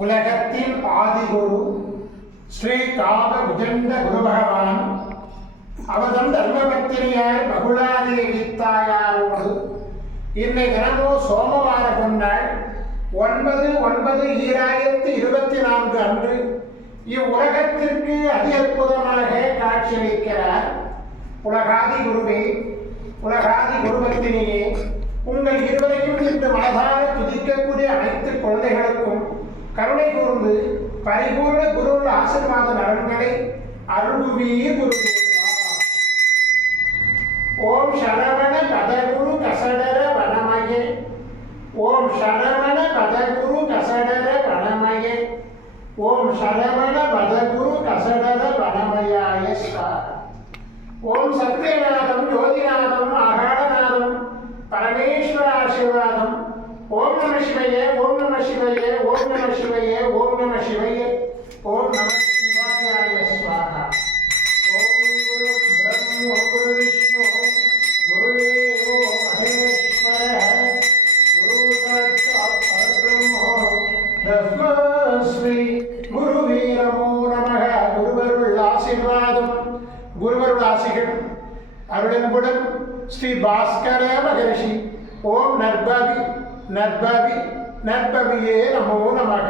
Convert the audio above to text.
உலகத்தின் ஆதிகுரு ஸ்ரீ காம விஜண்ட குரு பகவான் அவதம் தர்மபத்தினியார் பகுலாதேவி தாயாரோடு இன்னை தினமோ சோமவார கொண்டாள் 9/9/2024 அன்று இவ்வுலகத்திற்கு அதி அற்புதமாக காட்சியளிக்கிறார். உலகாதி குருவே, உலகாதி குருபத்தினியே, உங்கள் இருவரையும் இன்று மனதார துதிக்கக்கூடிய அனைத்து குழந்தைகளுக்கும் கருணை கூர்ந்து பரிபூர்ண குரு ஆசீர்வாத நலன்களை அருள்வீர் குருவே. ஓம் சரவண பதகுரு கசடர வனமயே, ஓம் சரவண பதகுரு கசடர வனமயே, ஓம் சரவண பதகுரு கசடர வனமயாய ஸ்வாஹா. ஓம் சத்யநாதம் ஜோதிநாதம் ஆகாடநாதம் பரமேஸ்வர ஆசீர்வாதம். ஓம் நம சிவயே, ஓம் நம சிவயே, ஓம் நம சிவயே, ஓம் நம சிவயே, ஓம் நம சிவாய ஸ்வாஹா. ஓம் குரு பிரம்ம குரு விஷ்ணு குருதேவோ மகேஸ்வர குரு சாட்சாத் பரபிரம்ம தஸ்மை குருவே நமோ நமः. குருவருள் ஆசீர்வாதம், குருவருள் ஆசிகள் அருளன்புடன் ஸ்ரீ பாஸ்கர மகரிஷி. ஓம் நற்பவி நற்பவி நற்பவியே நமோ நமः.